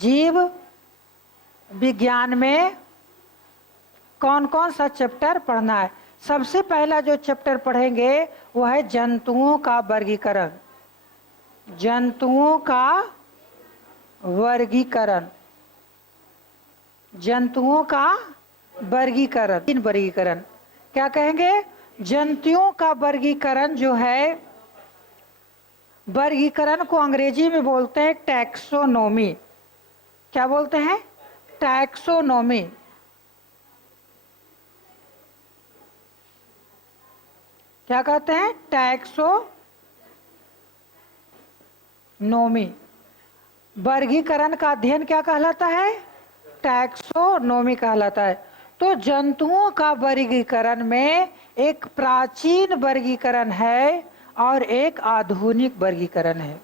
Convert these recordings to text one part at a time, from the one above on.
जीव विज्ञान में कौन कौन सा चैप्टर पढ़ना है। सबसे पहला जो चैप्टर पढ़ेंगे वो है जंतुओं का वर्गीकरण। जंतुओं का वर्गीकरण, जंतुओं का वर्गीकरण। तीन वर्गीकरण क्या कहेंगे? जंतुओं का वर्गीकरण जो है, वर्गीकरण को अंग्रेजी में बोलते हैं टैक्सोनॉमी। क्या बोलते हैं? टैक्सोनॉमी। क्या कहते हैं? टैक्सोनॉमी। वर्गीकरण का अध्ययन क्या कहलाता है? टैक्सोनॉमी कहलाता है। तो जंतुओं का वर्गीकरण में एक प्राचीन वर्गीकरण है और एक आधुनिक वर्गीकरण है।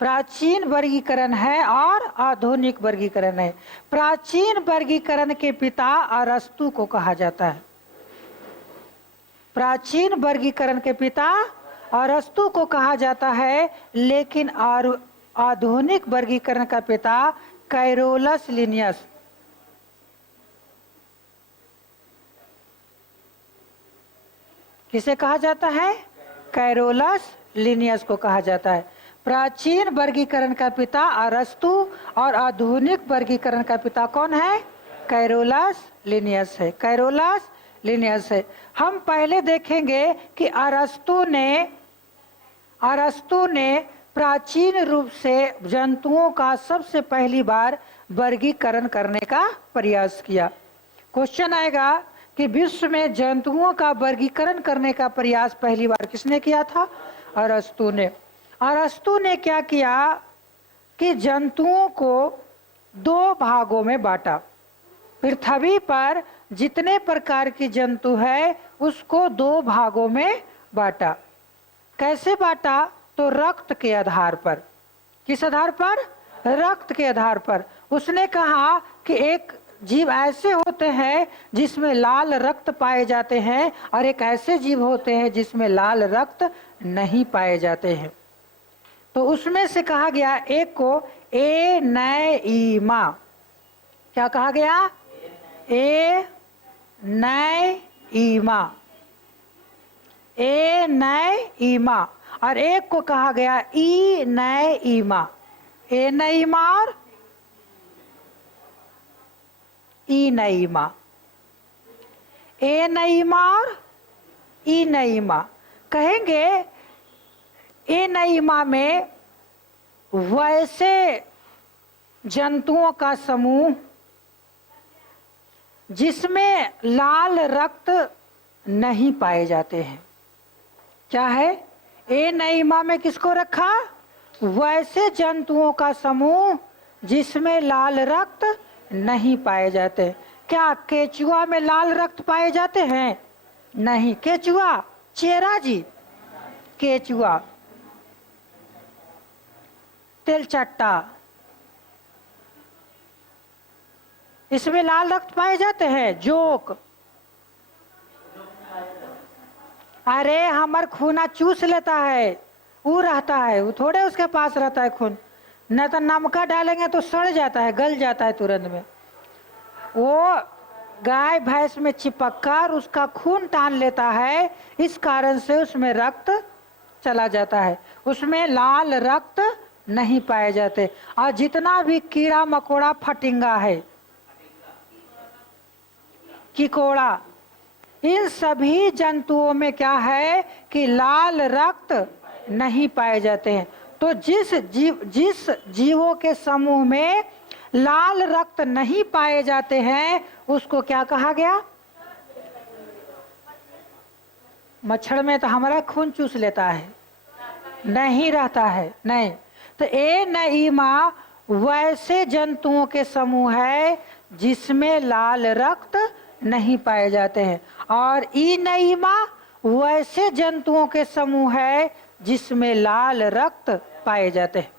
प्राचीन वर्गीकरण है और आधुनिक वर्गीकरण है। प्राचीन वर्गीकरण के पिता अरस्तु को कहा जाता है। प्राचीन वर्गीकरण के पिता अरस्तु को कहा जाता है, लेकिन आधुनिक वर्गीकरण का पिता कैरोलस लिनियस। किसे कहा जाता है? कैरोलस लिनियस को कहा जाता है। प्राचीन वर्गीकरण का पिता अरस्तु और आधुनिक वर्गीकरण का पिता कौन है? कैरोलस लिनियस है। कैरोलस लिनियस है। हम पहले देखेंगे कि अरस्तु ने प्राचीन रूप से जंतुओं का सबसे पहली बार वर्गीकरण करने का प्रयास किया। क्वेश्चन आएगा कि विश्व में जंतुओं का वर्गीकरण करने का प्रयास पहली बार किसने किया था? अरस्तु ने। अरस्तु ने क्या किया कि जंतुओं को दो भागों में बांटा। पृथ्वी पर जितने प्रकार की जंतु है उसको दो भागों में बांटा। कैसे बांटा? तो रक्त के आधार पर। किस आधार पर? रक्त के आधार पर। उसने कहा कि एक जीव ऐसे होते हैं जिसमें लाल रक्त पाए जाते हैं और एक ऐसे जीव होते हैं जिसमें लाल रक्त नहीं पाए जाते हैं। तो उसमें से कहा गया एक को एनाइमा। क्या कहा गया? एनाइमा। एनाइमा। और एक को कहा गया इनैइमा। एनाइमा और इनैइमा। एनाइमा और इनैइमा। कहेंगे एनाइमा में वैसे जंतुओं का समूह जिसमें लाल रक्त नहीं पाए जाते हैं। क्या है? एनाइमा में किसको रखा? वैसे जंतुओं का समूह जिसमें लाल रक्त नहीं पाए जाते। क्या केचुआ में लाल रक्त पाए जाते हैं? नहीं। केचुआ, चेरा जी, केचुआ, तिलचट्टा, इसमें लाल रक्त पाए जाते हैं। जोक, अरे हमर खूना चूस लेता है, वो रहता है, वो थोड़े उसके पास रहता है खून। न तो नमका डालेंगे तो सड़ जाता है, गल जाता है तुरंत में। वो गाय भैंस में चिपक कर उसका खून टान लेता है, इस कारण से उसमें रक्त चला जाता है। उसमें लाल रक्त नहीं पाए जाते। और जितना भी कीड़ा मकोड़ा फटिंगा है, किकोड़ा, इन सभी जंतुओं में क्या है कि लाल रक्त नहीं पाए जाते हैं। तो जिस जीवों के समूह में लाल रक्त नहीं पाए जाते हैं उसको क्या कहा गया? मच्छर में तो हमारा खून चूस लेता है, नहीं रहता है, नहीं। तो एनाइमा वैसे जंतुओं के समूह है जिसमें लाल रक्त नहीं पाए जाते हैं, और इनैइमा वैसे जंतुओं के समूह है जिसमें लाल रक्त पाए जाते हैं।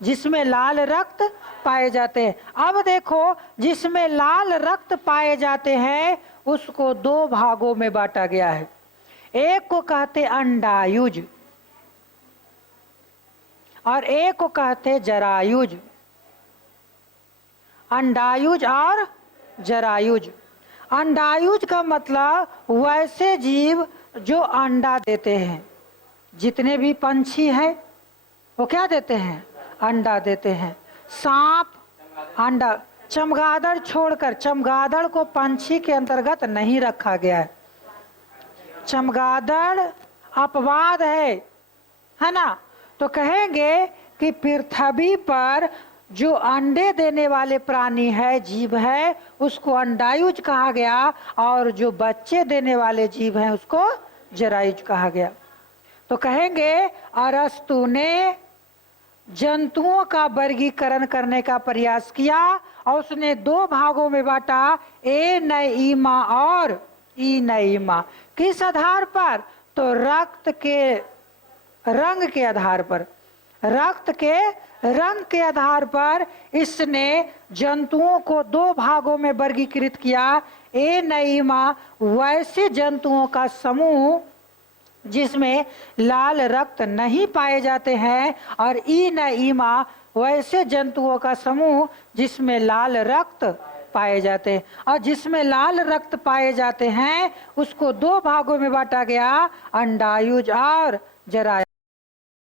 जिसमें लाल रक्त पाए जाते हैं। अब देखो, जिसमें लाल रक्त पाए जाते हैं उसको दो भागों में बांटा गया है। एक को कहते अंडायुज और एक को कहते जरायुज। अंडायुज और जरायुज। अंडायुज का मतलब वैसे जीव जो अंडा देते हैं। जितने भी पंछी हैं वो क्या देते हैं? अंडा देते हैं। सांप अंडा, चमगादड़ छोड़कर, चमगादड़ को पंछी के अंतर्गत नहीं रखा गया है। चमगादड़ अपवाद है ना। तो कहेंगे कि पृथ्वी पर जो अंडे देने वाले प्राणी है, जीव है, उसको अंडायुज कहा गया, और जो बच्चे देने वाले जीव हैं उसको जरायुज कहा गया। तो कहेंगे अरस्तु ने जंतुओं का वर्गीकरण करने का प्रयास किया और उसने दो भागों में बांटा, एनइमा और इनइमा। किस आधार पर? तो रक्त के रंग के आधार पर। रक्त के रंग के आधार पर इसने जंतुओं को दो भागों में वर्गीकृत किया। एनइमा वैसे जंतुओं का समूह जिसमें लाल रक्त नहीं पाए जाते हैं, और इनइमा वैसे जंतुओं का समूह जिसमें लाल रक्त पाए जाते हैं। और जिसमें लाल रक्त पाए जाते हैं उसको दो भागों में बांटा गया, अंडायुज और जरायुज।